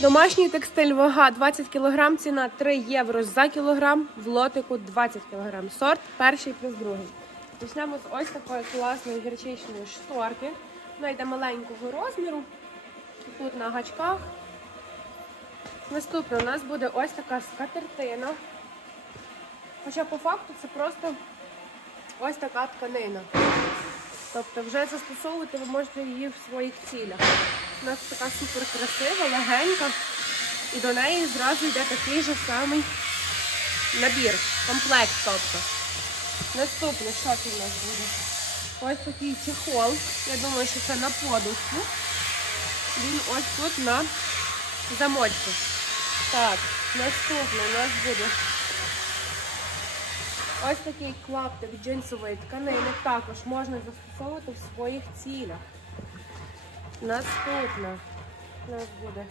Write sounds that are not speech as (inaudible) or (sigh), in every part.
Домашній текстиль вага 20 кг, ціна 3 євро за кілограм, в лотику 20 кг. Сорт перший плюс другий. Почнемо з ось такої класної гірчичної шторки. Вона йде маленького розміру. Тут на гачках. Наступна у нас буде ось така скатертина. Хоча по факту це просто ось така тканина. Тобто вже застосовувати ви можете її в своїх цілях. У нас така супер красива, легенька. І до неї зразу йде такий же самий набір, комплект. тобто. Наступне, що це у нас буде? Ось такий чехол. Я думаю, що це на подушку. Він ось тут на замочку. Так, наступне у нас буде ось такий клаптик джинсової тканини. Також можна застосовувати в своїх цілях. Наступна у нас буде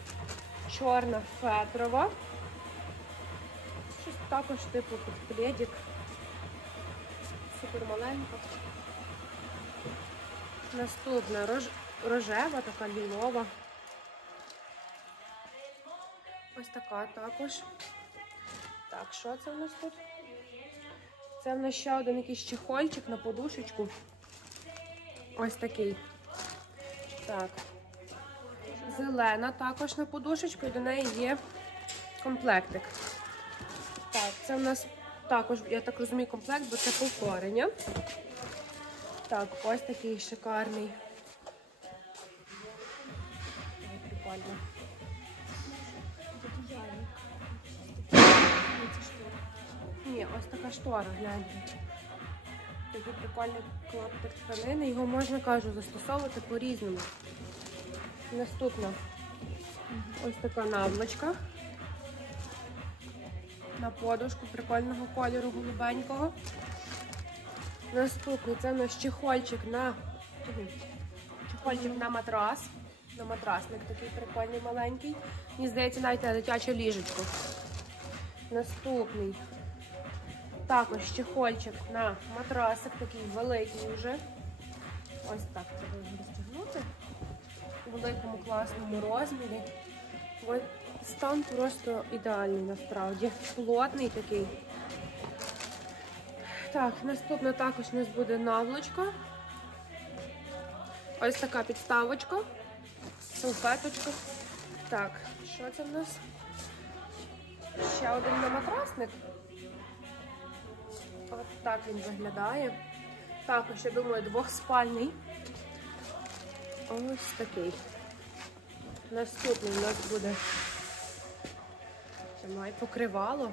чорна фетрова. Щось також типу під пледик. Супер маленька. Наступна рож... рожева, така лілова. Ось така також. Так, що це у нас тут? Це в нас ще один якийсь чехольчик на подушечку. Ось такий. Так. Зелена також на подушечку і до неї є комплектик. Так, це в нас також, я так розумію, комплект, бо це повторення. Так, ось такий шикарний. Прикольно. Ні, ось така штора, гляньте. Такий прикольний клаптик тканини. Його можна, кажу, застосовувати по-різному. Наступна ось така наволочка. На подушку прикольного кольору голубенького. Наступний це у нас чехольчик на чехольчик на матрас. На матрасник такий прикольний маленький. Мені здається, навіть на дитячу ліжечку. Наступний. Також чехольчик на матрасик, такий великий вже. Ось так це можна розтягнути. У великому класному розмірі. Ось стан просто ідеальний насправді. Плотний такий. Так, наступна також у нас буде наволочка. Ось така підставочка. Салфеточка. Так, що це в нас? Ще один наматрасник. Ось так він виглядає. Також, я думаю, двохспальний. Ось такий. Наступний у нас буде має покривало.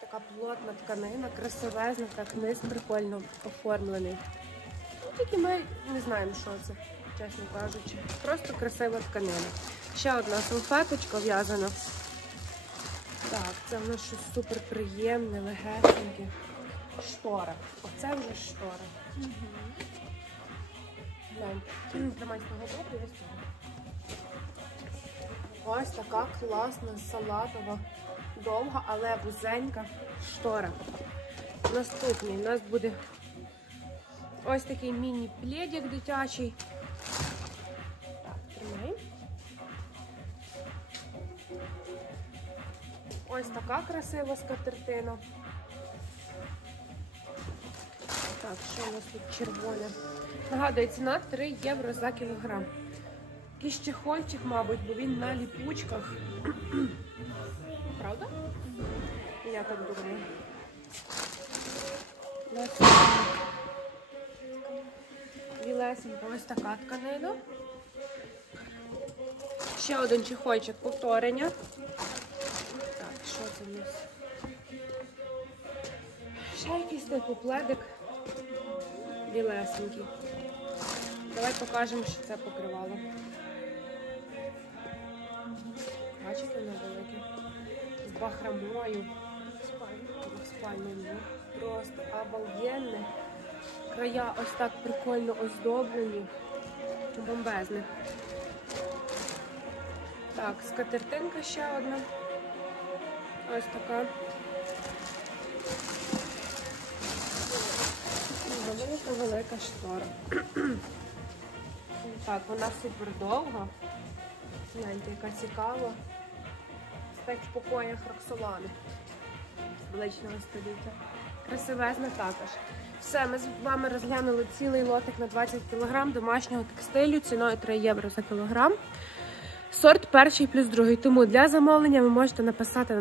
Така плотна тканина, красивезна, так низ прикольно оформлений. Ну, Тільки ми не знаємо, що це, чесно кажучи. Просто красива тканина. Ще одна салфеточка в'язана. Так, це в нас щось супер приємне, легесеньке. Штора. Оце вже штора. Глянь. Тримай з того боку і ось. Ось така класна салатова, довга, але вузенька штора. Наступний у нас буде ось такий міні-пледик дитячий. Ось така красива скатертина. Так, що у нас тут червоне? Нагадую, ціна 3 євро за кілограм. Якийсь чехольчик, мабуть, бо він на ліпучках. (clears throat) Правда? Я так думаю. Білесенька, ось така тканина. Ще один чехольчик повторення. Це нас? Ще якийсь типу пледик білесенький. Давай покажемо, що це покривало. Бачите, воно велике. З бахромою. Спальною. Просто обалденне. Края ось так прикольно оздоблені. Бомбезне. Так, скатертинка ще одна. Ось така. Велика велика штора. (clears throat) Так, вона супер довга. Гляньте, яка цікава. Спек в покоях Роксолани з величного століття. Красивезна також. Все, ми з вами розглянули цілий лотик на 20 кг домашнього текстилю ціною 3 євро за кілограм. Сорт перший плюс другий. Тому для замовлення ви можете написати на